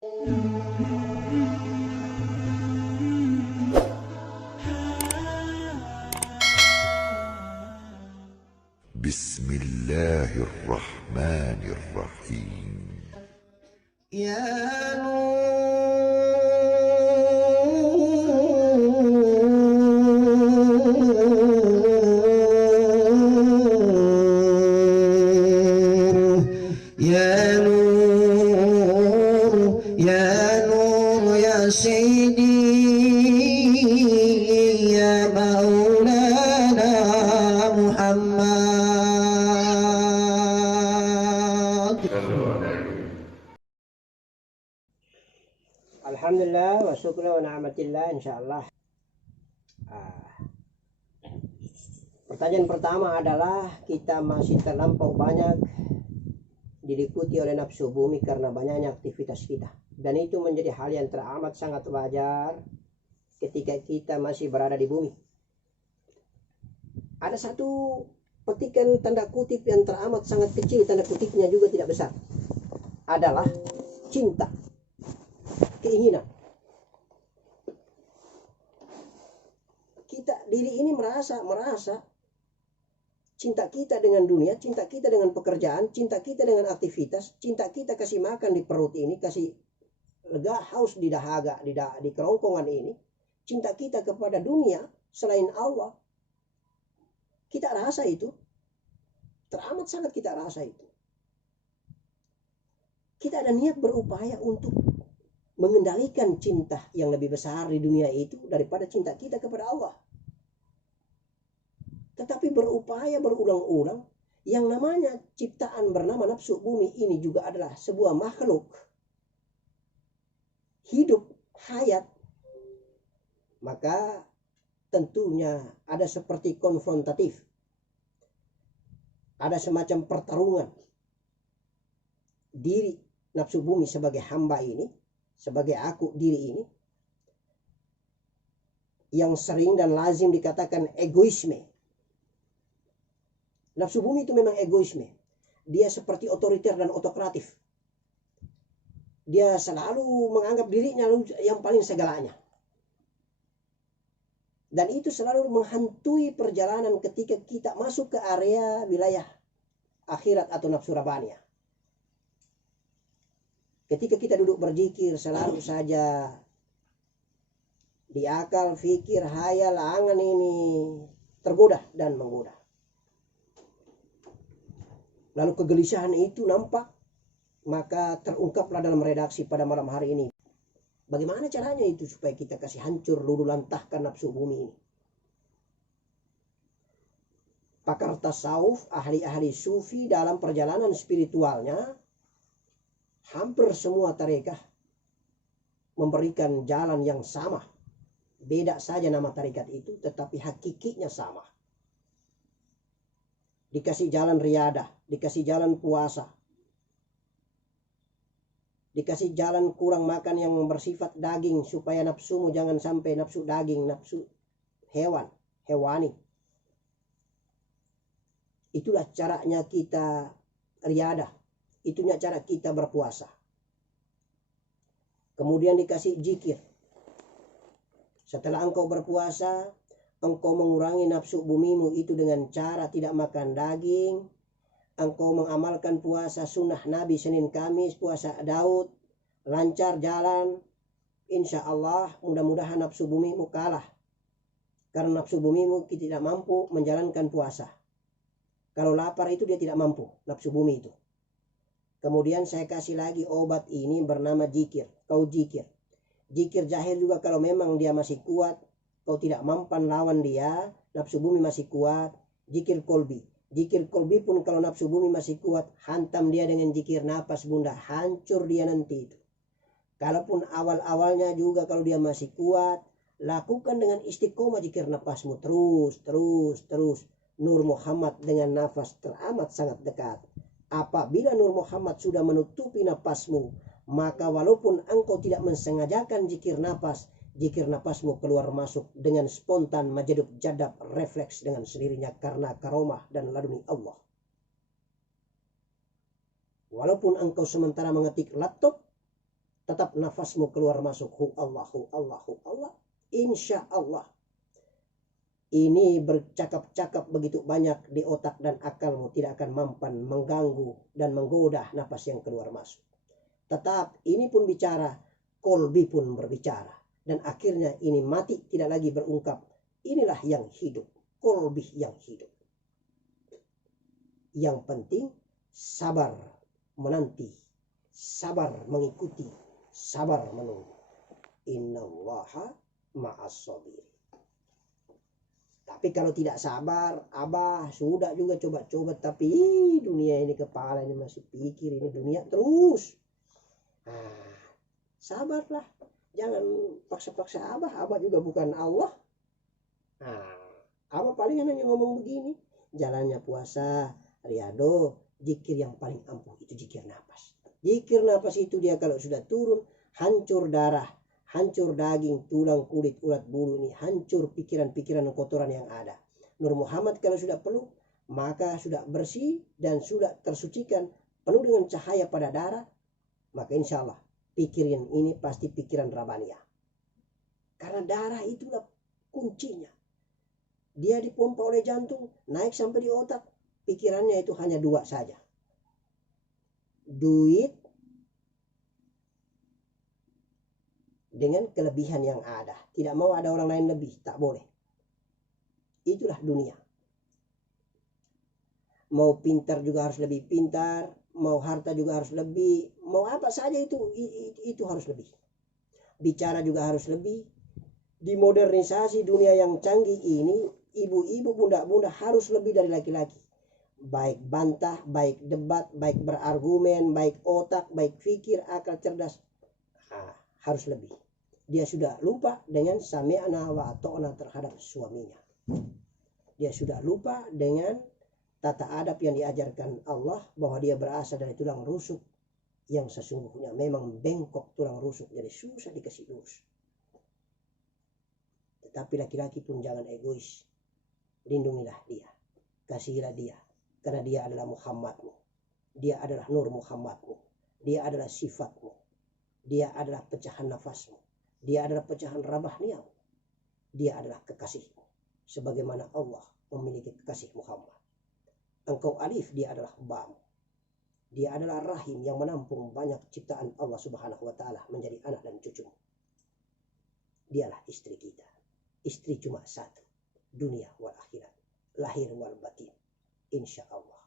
بسم الله الرحمن الرحيم. يا نور يا نور يا نور يا سيدي يا مولانا محمد. Alhamdulillah wa syukur wa na'matillah insyaallah. Pertanyaan pertama adalah kita masih terlampau banyak diliputi oleh nafsu bumi karena banyaknya aktivitas kita, dan itu menjadi hal yang teramat sangat wajar ketika kita masih berada di bumi. Ada satu petikan tanda kutip yang teramat sangat kecil, tanda kutipnya juga tidak besar, adalah cinta, keinginan. Kita diri ini merasa cinta kita dengan dunia, cinta kita dengan pekerjaan, cinta kita dengan aktivitas, cinta kita kasih makan di perut ini, kasih lega haus di dahaga, di kerongkongan ini, cinta kita kepada dunia selain Allah. Kita rasa itu, teramat sangat kita rasa itu. Kita ada niat berupaya untuk mengendalikan cinta yang lebih besar di dunia itu daripada cinta kita kepada Allah. Tetapi berupaya berulang-ulang, yang namanya ciptaan bernama nafsu bumi ini juga adalah sebuah makhluk hidup, hayat. Maka tentunya ada seperti konfrontatif, ada semacam pertarungan diri nafsu bumi sebagai hamba ini, sebagai aku diri ini, yang sering dan lazim dikatakan egoisme. Nafsu bumi itu memang egoisme. Dia seperti otoriter dan otokratif. Dia selalu menganggap dirinya yang paling segalanya. Dan itu selalu menghantui perjalanan ketika kita masuk ke area wilayah akhirat atau nafsu rabaniyah. Ketika kita duduk berzikir, selalu saja di akal, fikir, hayal, angan ini tergoda dan menggoda. Lalu kegelisahan itu nampak, maka terungkaplah dalam redaksi pada malam hari ini. Bagaimana caranya itu supaya kita kasih hancur, luluh lantahkan nafsu bumi ini? Pakar tasawuf, ahli-ahli sufi dalam perjalanan spiritualnya, hampir semua tarekah memberikan jalan yang sama. Beda saja nama tarekat itu, tetapi hakikinya sama. Dikasih jalan riyadah, dikasih jalan puasa, dikasih jalan kurang makan yang bersifat daging supaya nafsumu jangan sampai nafsu daging, nafsu hewani. Itulah caranya kita riyadah, itunya cara kita berpuasa. Kemudian dikasih zikir. Setelah engkau berpuasa, engkau mengurangi nafsu bumimu itu dengan cara tidak makan daging. Engkau mengamalkan puasa sunnah Nabi Senin Kamis, puasa Daud, lancar jalan. Insya Allah mudah-mudahan nafsu bumimu kalah. Karena nafsu bumimu tidak mampu menjalankan puasa. Kalau lapar itu dia tidak mampu, nafsu bumi itu. Kemudian saya kasih lagi obat ini bernama zikir. Kau zikir. Zikir jahil juga kalau memang dia masih kuat, kau tidak mampan lawan dia, nafsu bumi masih kuat, zikir kolbi. Zikir kolbi pun kalau nafsu bumi masih kuat, hantam dia dengan zikir napas bunda, hancur dia nanti itu. Kalaupun awal-awalnya juga kalau dia masih kuat, lakukan dengan istiqomah zikir napasmu terus. Nur Muhammad dengan nafas teramat sangat dekat. Apabila Nur Muhammad sudah menutupi napasmu, maka walaupun engkau tidak mensengajakan zikir napasmu keluar masuk dengan spontan, majadub jadab, refleks dengan sendirinya karena karomah dan laduni Allah. Walaupun engkau sementara mengetik laptop, tetap nafasmu keluar masuk hu Allah, hu Allah, hu Allah, insya Allah. Ini bercakap-cakap begitu banyak di otak dan akalmu tidak akan mampan mengganggu dan menggoda nafas yang keluar masuk. Tetap ini pun bicara, kolbi pun berbicara. Dan akhirnya ini mati tidak lagi berungkap. Inilah yang hidup, kolbi yang hidup. Yang penting sabar menanti, sabar mengikuti, sabar menunggu. Innallaha ma'as sabir. Tapi kalau tidak sabar, abah sudah juga coba-coba, tapi dunia ini kepala ini masih pikir ini dunia terus. Nah, sabarlah, jangan paksa-paksa abah juga bukan Allah. Nah, abah paling hanya ngomong begini, jalannya puasa, riado, zikir yang paling ampuh itu zikir nafas. Zikir nafas itu dia kalau sudah turun, hancur darah, hancur daging, tulang, kulit, urat bulu ini, hancur pikiran-pikiran dan kotoran yang ada. Nur Muhammad kalau sudah penuh, maka sudah bersih dan sudah tersucikan, penuh dengan cahaya pada darah, maka insya Allah pikiran ini pasti pikiran Rabbaniyah. Karena darah itulah kuncinya. Dia dipompa oleh jantung, naik sampai di otak, pikirannya itu hanya dua saja. Duit dengan kelebihan yang ada. Tidak mau ada orang lain lebih, tak boleh. Itulah dunia. Mau pintar juga harus lebih pintar, mau harta juga harus lebih, mau apa saja itu harus lebih. Bicara juga harus lebih. Di modernisasi dunia yang canggih ini, ibu-ibu, bunda-bunda harus lebih dari laki-laki. Baik bantah, baik debat, baik berargumen, baik otak, baik fikir, akal cerdas. Harus lebih. Dia sudah lupa dengan sami'na wa ata'na terhadap suaminya. Dia sudah lupa dengan tata adab yang diajarkan Allah, bahwa dia berasal dari tulang rusuk yang sesungguhnya memang bengkok tulang rusuk, jadi susah dikasih lurus. Tetapi laki-laki pun jangan egois. Lindungilah dia, kasihilah dia, karena dia adalah Muhammadmu. Dia adalah nur Muhammadmu. Dia adalah sifatmu. Dia adalah pecahan nafasmu. Dia adalah pecahan Rabbaniyahmu. Dia adalah kekasihmu. Sebagaimana Allah memiliki kekasih Muhammad. Engkau alif, dia adalah ba'mu. Dia adalah rahim yang menampung banyak ciptaan Allah Subhanahu wa ta'ala menjadi anak dan cucumu. Dialah istri kita. Istri cuma satu. Dunia wal akhirat. Lahir wal batin. Insya Allah.